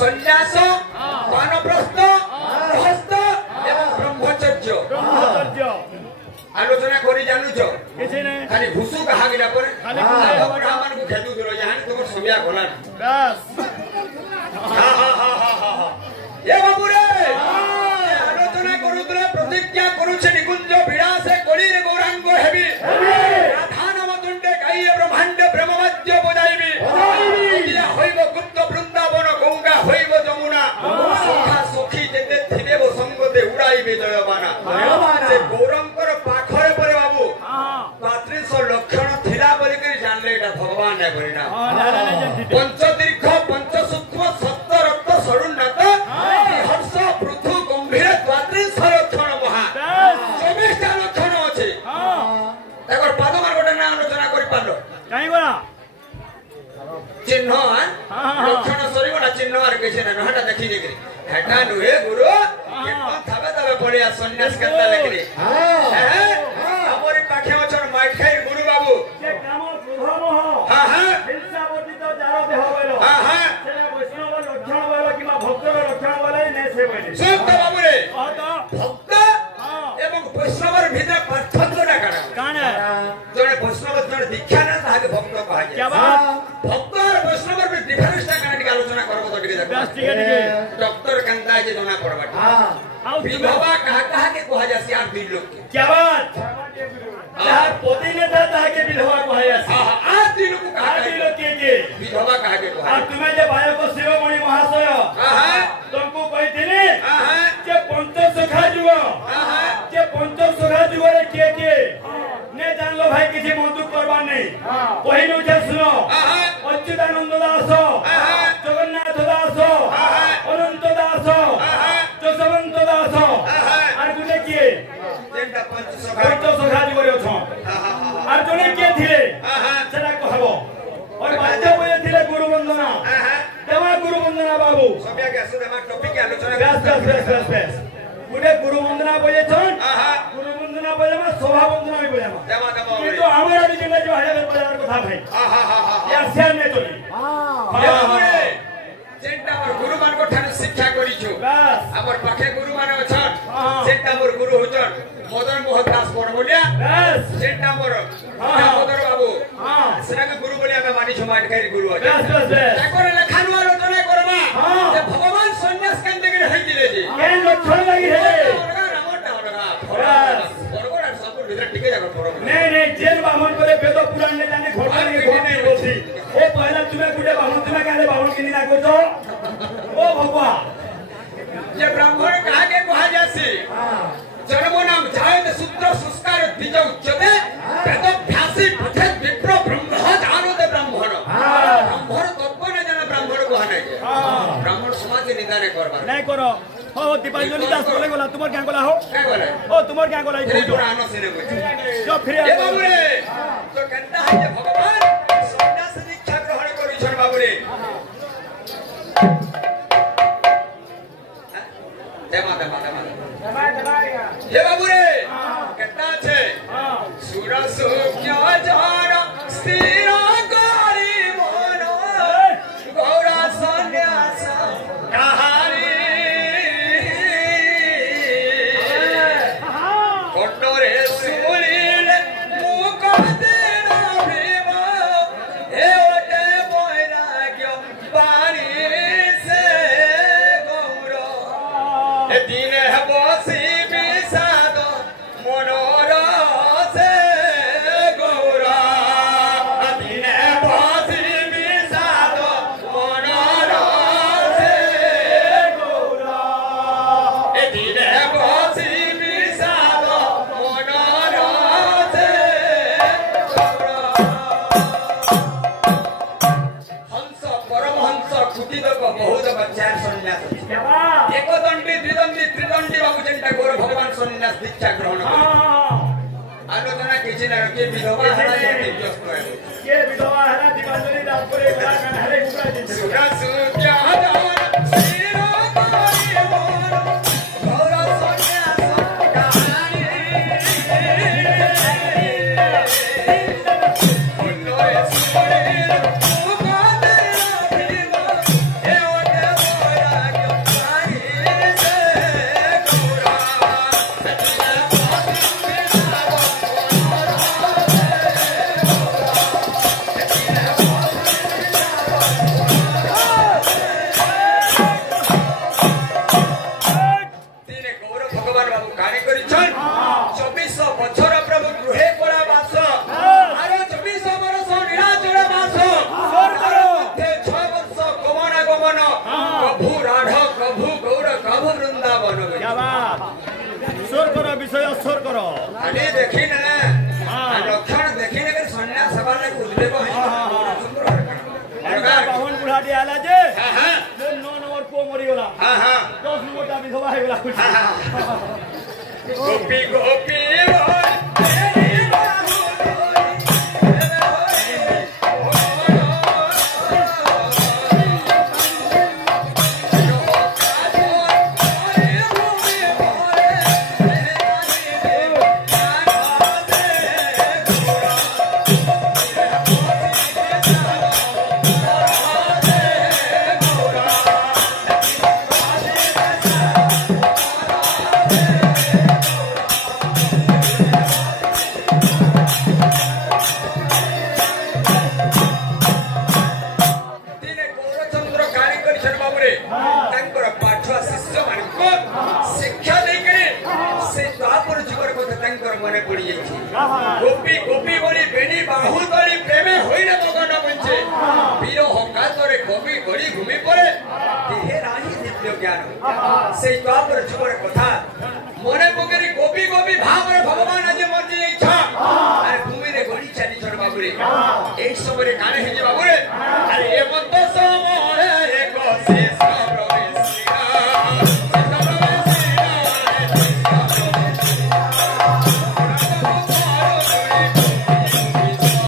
सन्यास वानप्रस्थ गृहस्थ एवं ब्रह्मचर्य आलोचना करी जानुछ खाली भूसु कहा गिला पर ब्राह्मण को खेदु दिलो यहाँ तुम समया गोला बस ये बाबू रे आलोचना करूतले प्रतिज्ञा करूछे निकुंज विलासे कलिरे गौरांग हेबी राधानवतुंडे काये ब्रह्मांड ब्रह्मवाद्य बजाइबी इला होइब गुप्त वृंदावन गंगा होइब जमुना सखा सखी जेते थिबे वो संगते उड़ाइबे जयबाना से गौरंकर पाखरे परे बाबू 35 लक्षण थिला बोली करी जानले एटा भगवान ने करिना पंचतीर्थ पंच सूक्ष्म सप्त रक्त सरुन्नत हर्ष पृथु गंभीर 35 लक्षण महा 24 लक्षण अछि एकर पादमार गोटे ना आलोचना करि पालो काई बा चिन्ह लक्षण सरिबा चिन्ह आर कैसे ना हटा देखि देखि हेटा नुहे गुरु केतन थाबे तबे पड़िया सन्यास करता लगली हमरी पाखे अछन माइट खाइ गुरु बाबू के काम प्रभाव हां हां हिंसावती तो जारो देह बोलो हां हां से वैष्णव लक्षण बोलो किमा भक्त लक्षण बोले ने से बोले सब बाबू रे भक्त एवं वैष्णवर भीतर पार्थक्यटा काना जने वैष्णव जने दीक्षा ना ताके भक्त कहा जाय क्या बात भक्त और वैष्णवर में डिफरेंस टा काना टिका आलोचना करबो तो टिके डॉक्टर कंदा जे जोना पड़बा हां विधवा कहा के कहा जासी आर दिन लोग के क्या बात यार पोती ने था के विधवा कहा जासी हां आज दिन लोग कहा दिन लोग के विधवा कहा के कहा और तुम्हें जे भाई को शिरोमणि महाशय हां तुमको कहिथिले हां जे पंच सखा जुओ हां जे पंच सखा जुओ रे के ने जान लो भाई किसी बंदूक करबा नहीं पहिनु जे सुनो हां अच्युतानंद दास हां जगन्नाथ दास हां अनंत दास हां जसवंत दास आर गुटे किए जेंटा पंच सखा जुओ छ आर जने के थिले सेटा कहबो और बाध्य बोले थिले गुरु वंदना देवा गुरु वंदना बाबू सबया के असु देवा टॉपिक के आलोचना बस गुटे गुरु वंदना बोले छन गुरु वंदना बोले मा शोभा वंदना भी बोले मा देवा देवा किंतु हमरा दिने जो हले बजार कथा भाई या शेर ने चली ये जेंटा मोर गुरु मान को ठान शिक्षा करी छु बस हमर पाखे गुरु मान अछन जेंटा मोर गुरु होचन मदन मोहन दास बड़बोलिया बस जेंटा मोर दामोदर बाबू सेना के गुरु बोलिया में मानी छु माट खाइ गुरु बस बस ताकर लेखानु आलोचना करबा जे भगवान सन्यास कांदे के हई दिले जी के लक्षण लागि हे रामटा लगा बड़बड़ सब भीतर टिके जाकर पड़ो नहीं जेल बामन करे वेद पुराण ने जाने घोटा के नहीं बोलती ओ पहला तुम्हें गुटे बामन तुम्हें काले बामन किनी ना करतो ओ भगवान जे ब्राह्मण कहा के कहा जासी जन्म नाम जायत सूत्र संस्कार बीज उच्चते वेद भ्यासी पठे विप्र ब्रह्म जानते ब्राह्मण ब्राह्मण तत्व न जाना ब्राह्मण को हने ब्राह्मण समाज निंदा ने करबा नहीं करो हो दीपांजलि दास बोले गोला तुमर क्या गोला हो क्या बोले ओ तुमर क्या गोला पुरानो सिने जो फिर ए बाबू रे तो कहता है जे भगवान सन्यास दीक्षा ग्रहण करी छन बाबू रे जय माता हे बाबू रे कहता छे सुरस क्या जाना स्थिर करी मन गौरा सन्यास कहानी कोटरे सुनील मुख तेरा भीम हे ओटे वैराग्य पानी से गौरा ए दिन है बसी विषाद मनोर से गौरा दिन है बसी विषाद मनोर से गौरा ए दिन है बसी विषाद मनोर से गौरा हंस परमहंस कुटिदक बहुदक चार सन्यास एक दंडी द्विदंडी त्रिदंडी बाबू जेंटा गोर भगवान सन्यास दीक्षा ग्रहण करे आलोचना किछि ना के विधवा हला के विधवा हला दीपांजलि दास करे गोरा कान हरे गुरा दिन सुरा सुत्या हजार सिरो करी मोर गौरा सन्यास कहानी उन्नोय सुरे मुख तेरा भीम हे ओटे अग्रसर करो अरे देखी ना लक्षण देखी ना सन्यास सभा लाग उद्देव है बावन बुढ़ा दे आला जे हां हां 9 नंबर को मरी गला हां हां 10 नंबर टा भी सभा है गला गोपी गोपी बोल तेरी बाहु गोपी गोपी बोली बेनी बाहु तली प्रेमे होइने मगन बंचे वीर हकातरे कवि गड़ी घूमी पड़े देहे राही दिव्य ज्ञान से तापर जीवन कथा मने पकरी गोपी गोपी भाव रे भगवान आज मर्जी इच्छा अरे भूमि रे गड़ी चली छोड़ बाबू रे एक समय रे काने हे जे बाबू रे अरे ए मत